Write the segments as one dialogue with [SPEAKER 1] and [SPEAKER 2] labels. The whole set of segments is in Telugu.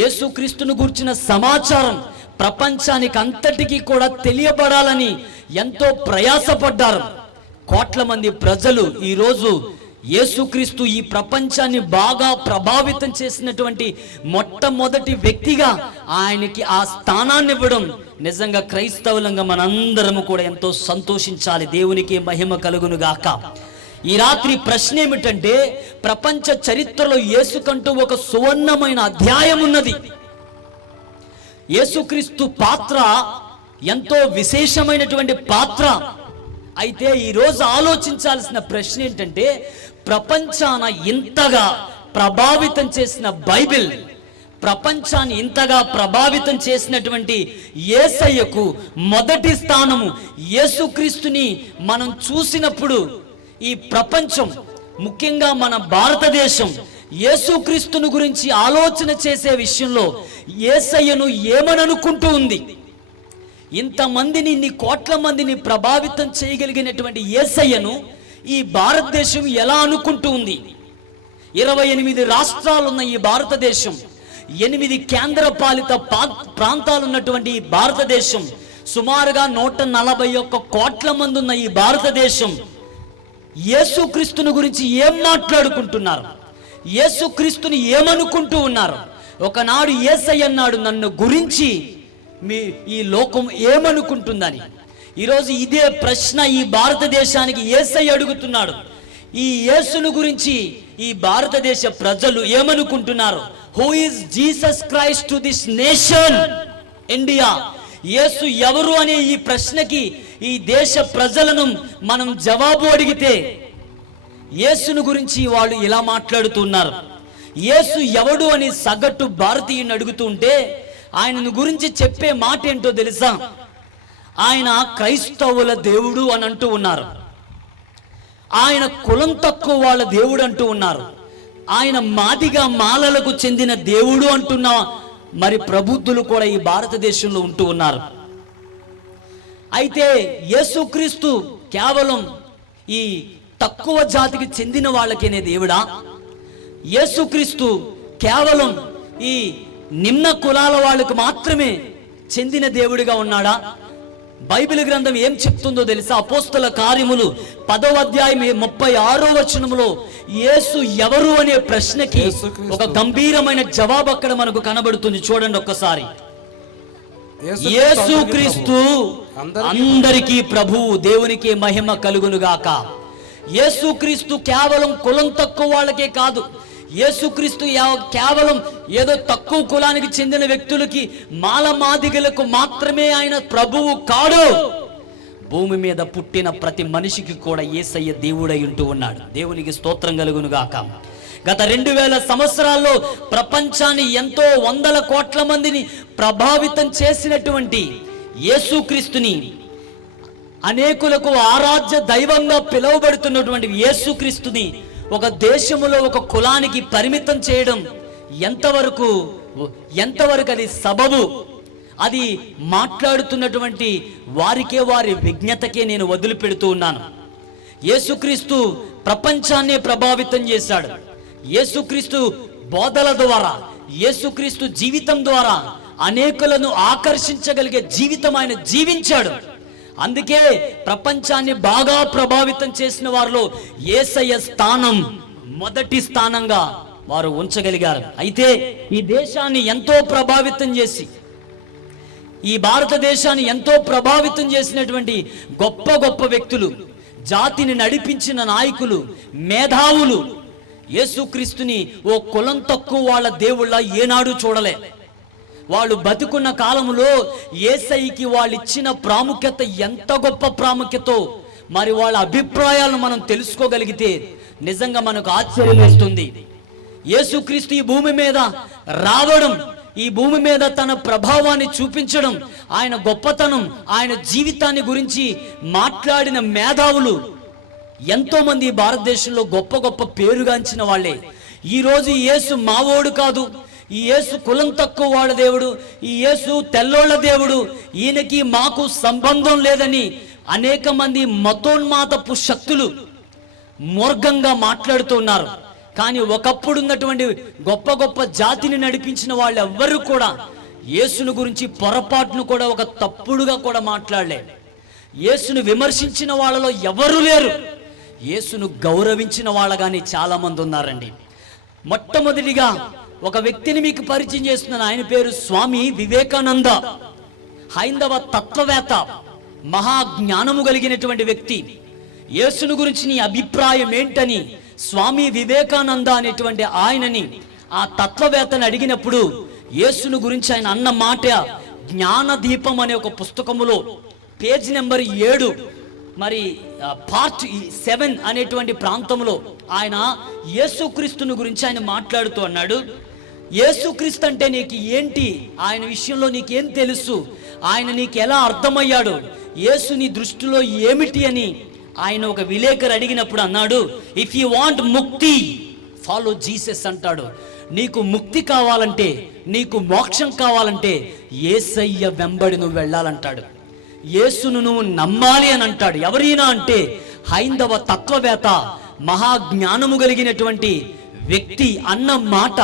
[SPEAKER 1] యేసుక్రీస్తును గూర్చిన సమాచారం ప్రపంచానికి అంతటికీ కూడా తెలియబడాలని ఎంతో ప్రయాసపడ్డారు. కోట్ల మంది ప్రజలు ఈరోజు యేసుక్రీస్తు ఈ ప్రపంచాన్ని బాగా ప్రభావితం చేసినటువంటి మొట్టమొదటి వ్యక్తిగా ఆయనకి ఆ స్థానాన్ని ఇవ్వడం నిజంగా క్రైస్తవులంగా మనందరము కూడా ఎంతో సంతోషించాలి. దేవునికి మహిమ కలుగునుగాక. ఈ రాత్రి ప్రశ్న ఏమిటంటే ప్రపంచ చరిత్రలో యేసుకంటూ ఒక సువర్ణమైన అధ్యాయం ఉన్నది. యేసుక్రీస్తు పాత్ర ఎంతో విశేషమైనటువంటి పాత్ర. అయితే ఈరోజు ఆలోచించాల్సిన ప్రశ్న ఏంటంటే ప్రపంచాన ఇంతగా ప్రభావితం చేసిన బైబిల్ ప్రపంచాన్ని ఇంతగా ప్రభావితం చేసినటువంటి యేసయ్యకు మొదటి స్థానము యేసుక్రీస్తుని మనం చూసినప్పుడు ఈ ప్రపంచం ముఖ్యంగా మన భారతదేశం యేసుక్రీస్తుని గురించి ఆలోచన చేసే విషయంలో యేసయ్యను ఏమననుకుంటూ ఉంది? ఇంతమందిని ఇన్ని కోట్ల మందిని ప్రభావితం చేయగలిగినటువంటి ఏసయ్యను ఈ భారతదేశం ఎలా అనుకుంటూ ఉంది? ఇరవై ఎనిమిది రాష్ట్రాలున్న ఈ భారతదేశం ఎనిమిది కేంద్ర పాలిత ప్రాంతాలు ఉన్నటువంటి ఈ భారతదేశం సుమారుగా నూట నలభై ఒక్క కోట్ల మంది ఉన్న ఈ భారతదేశం యేసుక్రీస్తుని గురించి ఏం మాట్లాడుకుంటున్నారు? యేసుక్రీస్తుని ఏమనుకుంటూ ఉన్నారు? ఒకనాడు ఏసై అన్నాడు నన్ను గురించి మీ ఈ లోకం ఏమనుకుంటుందని? ఈరోజు ఇదే ప్రశ్న ఈ భారతదేశానికి ఏసై అడుగుతున్నాడు. ఈ యేసును గురించి ఈ భారతదేశ ప్రజలు ఏమనుకుంటున్నారు? Who is Jesus Christ to this nation India యేసు ఎవరు అనే ఈ ప్రశ్నకి ఈ దేశ ప్రజలను మనం జవాబు అడిగితే యేసును గురించి వాళ్ళు ఇలా మాట్లాడుతున్నారు. యేసు ఎవడు అని సగటు భారతీయుని అడుగుతుంటే ఆయనను గురించి చెప్పే మాట ఏంటో తెలుసా? ఆయన క్రైస్తవుల దేవుడు అని అంటూ ఉన్నారు. ఆయన కులం తక్కువ వాళ్ళ దేవుడు అంటూ ఉన్నారు. ఆయన మాదిగా మాలలకు చెందిన దేవుడు అంటున్న మరి ప్రబుద్ధులు కూడా ఈ భారతదేశంలో ఉంటూ ఉన్నారు. అయితే యేసుక్రీస్తు కేవలం ఈ తక్కువ జాతికి చెందిన వాళ్ళకేనే దేవుడా? యేసుక్రీస్తు కేవలం ఈ నిమ్న కులాల వాళ్ళకు మాత్రమే చెందిన దేవుడిగా ఉన్నాడా? బైబిల్ గ్రంథం ఏం చెప్తుందో తెలుసా? అపోస్తల కార్యములు పదవ అధ్యాయం ముప్పై ఆరో వచనములో యేసు ఎవరు అనే ప్రశ్నకి. ఒక గంభీరమైన జవాబు అక్కడ మనకు కనబడుతుంది. చూడండి ఒక్కసారి. యేసు క్రీస్తు అందరికీ ప్రభువు దేవునికి మహిమ కలుగునుగాక. యేసుక్రీస్తు కేవలం కులం తక్కువ వాళ్ళకే కాదు. యేసుక్రీస్తు కేవలం ఏదో తక్కువ కులానికి చెందిన వ్యక్తులకి మాల మాదిగలకు మాత్రమే ఆయన ప్రభువు కాడు. భూమి మీద పుట్టిన ప్రతి మనిషికి కూడా ఏసయ్య దేవుడై ఉంటూ ఉన్నాడు. దేవునికి స్తోత్రం కలుగునుగాక. గత రెండు వేల సంవత్సరాల్లో ప్రపంచాన్ని ఎంతో వందల కోట్ల మందిని ప్రభావితం చేసినటువంటి యేసుక్రీస్తుని. అనేకులకు ఆరాధ్య దైవంగా పిలువబడుతున్నటువంటి యేసుక్రీస్తుని ఒక దేశములో ఒక కులానికి పరిమితం చేయడం ఎంతవరకు ఎంతవరకు అది సబబు? అది మాట్లాడుతున్నటువంటి వారికే వారి విజ్ఞతకే నేను వదిలిపెడుతూ ఉన్నాను. యేసుక్రీస్తు ప్రపంచాన్ని ప్రభావితం చేశాడు. యేసుక్రీస్తు బోధల ద్వారా యేసుక్రీస్తు జీవితం ద్వారా అనేకులను ఆకర్షించగలిగే జీవితం ఆయన జీవించాడు. అందుకే ప్రపంచాన్ని బాగా ప్రభావితం చేసిన వారిలో ఏసయ్య స్థానం మొదటి స్థానంగా వారు ఉంచగలిగారు. అయితే ఈ దేశాన్ని ఎంతో ప్రభావితం చేసి ఈ భారతదేశాన్ని ఎంతో ప్రభావితం చేసినటువంటి గొప్ప గొప్ప వ్యక్తులు జాతిని నడిపించిన నాయకులు మేధావులు యేసుక్రీస్తుని ఓ కులం తక్కువ వాళ్ళ దేవుళ్ళ ఏనాడు చూడలే. వాళ్ళు బతుకున్న కాలంలో ఏసైకి వాళ్ళు ఇచ్చిన ప్రాముఖ్యత ఎంత గొప్ప ప్రాముఖ్యతో మరి వాళ్ళ అభిప్రాయాలను మనం తెలుసుకోగలిగితే నిజంగా మనకు ఆశ్చర్యం వేస్తుంది. యేసుక్రీస్తు ఈ భూమి మీద రావడం ఈ భూమి మీద తన ప్రభావాన్ని చూపించడం ఆయన గొప్పతనం ఆయన జీవితాన్ని గురించి మాట్లాడిన మేధావులు ఎంతో మంది ఈ భారతదేశంలో గొప్ప గొప్ప పేరుగాంచిన వాళ్ళే. ఈ రోజు ఈ యేసు మావోడు కాదు. ఈ యేసు కులం తక్కువ వాళ్ళ దేవుడు ఈ యేసు తెల్లోళ్ళ దేవుడు ఈయనకి మాకు సంబంధం లేదని అనేక మంది మతోన్మాతపు శక్తులు మూర్ఘంగా మాట్లాడుతూ ఉన్నారు. కానీ ఒకప్పుడు ఉన్నటువంటి గొప్ప గొప్ప జాతిని నడిపించిన వాళ్ళు ఎవ్వరూ కూడా యేసును గురించి పొరపాటును కూడా ఒక తప్పుడుగా కూడా మాట్లాడలే. యేసును విమర్శించిన వాళ్ళలో ఎవరు లేరు. యేసును గౌరవించిన వాళ్ళగానే చాలా మంది ఉన్నారండి. మొట్టమొదటిగా ఒక వ్యక్తిని మీకు పరిచయం చేస్తున్నాను. ఆయన పేరు స్వామి వివేకానంద. హైందవ తత్వవేత్త మహా జ్ఞానము కలిగినటువంటి వ్యక్తి. యేసును గురించి నీ అభిప్రాయం ఏంటని స్వామి వివేకానంద అనేటువంటి ఆయనని ఆ తత్వవేత్తని అడిగినప్పుడు యేసును గురించి ఆయన అన్న మాట జ్ఞాన దీపం అనే ఒక పుస్తకములో పేజ్ నెంబర్ ఏడు మరి పార్ట్ సెవెన్ అనేటువంటి ప్రాంతంలో ఆయన యేసుక్రీస్తుని గురించి ఆయన మాట్లాడుతూ అన్నాడు. యేసుక్రీస్తు అంటే నీకు ఏంటి? ఆయన విషయంలో నీకేం తెలుసు? ఆయన నీకు ఎలా అర్థమయ్యాడు? యేసు నీ దృష్టిలో ఏమిటి అని ఆయన ఒక విలేకరు అడిగినప్పుడు అన్నాడు ఇఫ్ యు వాంట్ ముక్తి ఫాలో జీసస్ అంటాడు. నీకు ముక్తి కావాలంటే నీకు మోక్షం కావాలంటే ఏసయ్య వెంబడి నువ్వు వెళ్ళాలంటాడు. యేసును నువ్వు నమ్మాలి అని అంటాడు. ఎవరైనా అంటే హైందవ తత్వవేత్త మహాజ్ఞానము కలిగినటువంటి వ్యక్తి అన్న మాట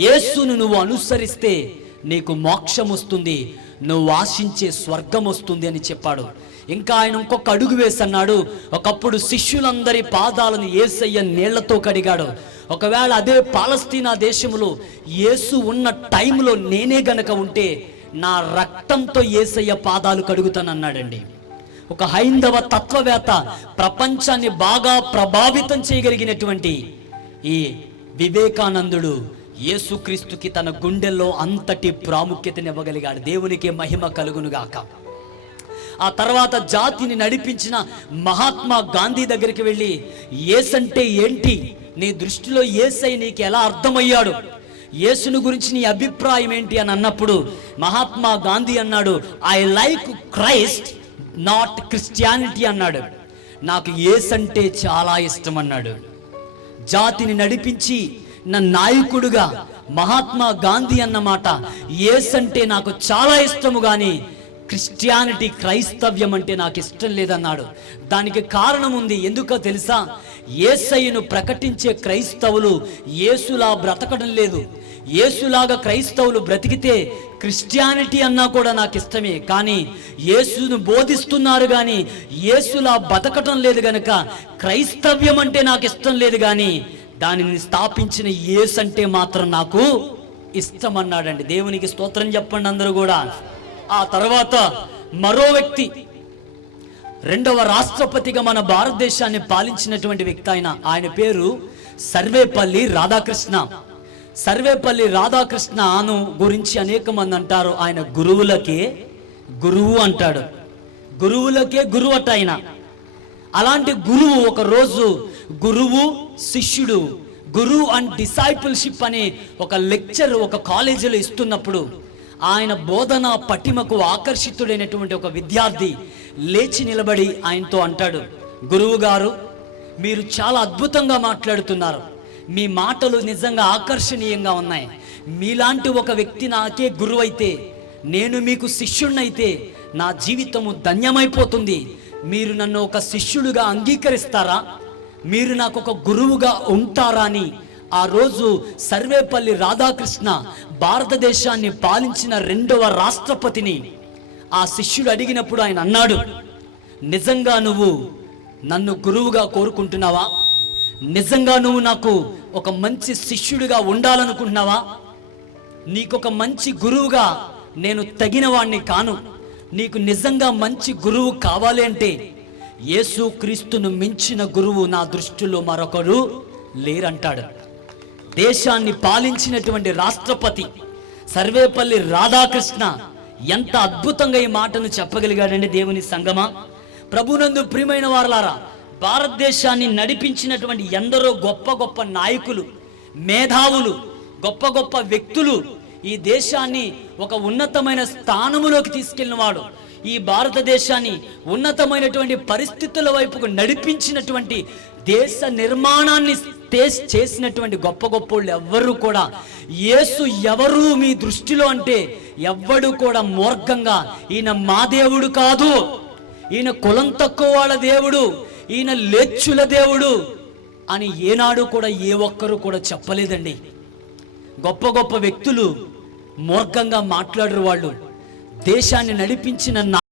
[SPEAKER 1] యేసును నువ్వు అనుసరిస్తే నీకు మోక్షం వస్తుంది. నువ్వు ఆశించే స్వర్గం వస్తుంది అని చెప్పాడు. ఇంకా ఆయన ఇంకొక అడుగు వేసన్నాడు. ఒకప్పుడు శిష్యులందరి పాదాలను ఏసయ్య నీళ్ళతో కడిగాడు. ఒకవేళ అదే పాలస్తీనా దేశంలో యేసు ఉన్న టైంలో నేనే గనక ఉంటే నా రక్తంతో ఏసయ్య పాదాలు కడుగుతానన్నాడండి. ఒక హైందవ తత్వవేత్త ప్రపంచాన్ని బాగా ప్రభావితం చేయగలిగినటువంటి ఈ వివేకానందుడు యేసుక్రీస్తుకి తన గుండెల్లో అంతటి ప్రాముఖ్యతనివ్వగలిగాడు. దేవునికి మహిమ కలుగునుగాక. ఆ తర్వాత జాతిని నడిపించిన మహాత్మా గాంధీ దగ్గరికి వెళ్ళి ఏసంటే ఏంటి? నీ దృష్టిలో ఏసై నీకు ఎలా అర్థమయ్యాడు? యేసును గురించి నీ అభిప్రాయం ఏంటి? అని అన్నప్పుడు మహాత్మా గాంధీ అన్నాడు I like Christ not Christianity అన్నాడు. నాకు ఏసంటే చాలా ఇష్టం అన్నాడు. జాతిని నడిపించి నా నాయకుడుగా మహాత్మా గాంధీ అన్నమాట ఏస్ అంటే నాకు చాలా ఇష్టము కానీ క్రిస్టియానిటీ క్రైస్తవ్యం అంటే నాకు ఇష్టం లేదన్నాడు. దానికి కారణం ఉంది. ఎందుకో తెలుసా? ఏసయ్యను ప్రకటించే క్రైస్తవులు యేసులా బ్రతకడం లేదు. యేసులాగా క్రైస్తవులు బ్రతికితే క్రిస్టియానిటీ అన్నా కూడా నాకు ఇష్టమే. కానీ యేసును బోధిస్తున్నారు కానీ యేసులా బతకటం లేదు గనక క్రైస్తవ్యం అంటే నాకు ఇష్టం లేదు కానీ దానిని స్థాపించిన యేసు అంటే మాత్రం నాకు ఇష్టం అన్నాడండి దేవునికి స్తోత్రం చెప్పండి అందరూ కూడా. ఆ తర్వాత మరో వ్యక్తి రెండవ రాష్ట్రపతిగా మన భారతదేశాన్ని పాలించినటువంటి వ్యక్తి ఆయన ఆయన పేరు సర్వేపల్లి రాధాకృష్ణ. సర్వేపల్లి రాధాకృష్ణ అను గురించి అనేక మంది అంటారు. ఆయన గురువులకే గురువు అంటాడు. గురువులకే గురువు అట ఆయన. అలాంటి గురువు ఒక రోజు గురువు శిష్యుడు. గురువు అండ్ డిసైపుల్షిప్ అనే ఒక లెక్చర్ ఒక కాలేజీలో ఇస్తున్నప్పుడు ఆయన బోధన పటిమకు ఆకర్షితుడైనటువంటి ఒక విద్యార్థి లేచి నిలబడి ఆయనతో అంటాడు గురువు గారు మీరు చాలా అద్భుతంగా మాట్లాడుతున్నారు. మీ మాటలు నిజంగా ఆకర్షణీయంగా ఉన్నాయి. మీలాంటి ఒక వ్యక్తి నాకే గురువు అయితే నేను మీకు శిష్యుణ్ణైతే నా జీవితము ధన్యమైపోతుంది. మీరు నన్ను ఒక శిష్యుడుగా అంగీకరిస్తారా? మీరు నాకు ఒక గురువుగా ఉంటారా అని ఆ రోజు సర్వేపల్లి రాధాకృష్ణ భారతదేశాన్ని పాలించిన రెండవ రాష్ట్రపతిని ఆ శిష్యుడు అడిగినప్పుడు ఆయన అన్నాడు నిజంగా నువ్వు నన్ను గురువుగా కోరుకుంటున్నావా? నిజంగా నువ్వు నాకు ఒక మంచి శిష్యుడిగా ఉండాలనుకుంటున్నావా? నీకొక మంచి గురువుగా నేను తగిన వాణ్ణి కాను. నీకు నిజంగా మంచి గురువు కావాలి అంటే యేసుక్రీస్తును మించిన గురువు నా దృష్టిలో మరొకరు లేరంటాడు. దేశాన్ని పాలించినటువంటి రాష్ట్రపతి సర్వేపల్లి రాధాకృష్ణ ఎంత అద్భుతంగా ఈ మాటను చెప్పగలిగాడండి దేవుని సంగమా? ప్రభునందు ప్రియమైన వారలారా భారతదేశాన్ని నడిపించినటువంటి ఎందరో గొప్ప గొప్ప నాయకులు మేధావులు గొప్ప గొప్ప వ్యక్తులు ఈ దేశాన్ని ఒక ఉన్నతమైన స్థానములోకి తీసుకెళ్ళినవాడు. ఈ భారతదేశాన్ని ఉన్నతమైనటువంటి పరిస్థితుల వైపుకు నడిపించినటువంటి దేశ నిర్మాణాన్ని టేస్ట్ చేసినటువంటి గొప్ప గొప్ప వాళ్ళు ఎవ్వరూ కూడా. యేసు ఎవరు మీ దృష్టిలో అంటే ఎవ్వడు కూడా మూర్ఖంగా. ఈయన మా దేవుడు కాదు. ఈయన కులం తక్కువ వాళ్ళ దేవుడు. ఈయన లేచ్చుల దేవుడు అని ఏనాడు కూడా ఏ ఒక్కరు కూడా చెప్పలేదండి. గొప్ప గొప్ప వ్యక్తులు మూర్ఖంగా మాట్లాడరు వాళ్ళు. దేశాన్ని నడిపించిన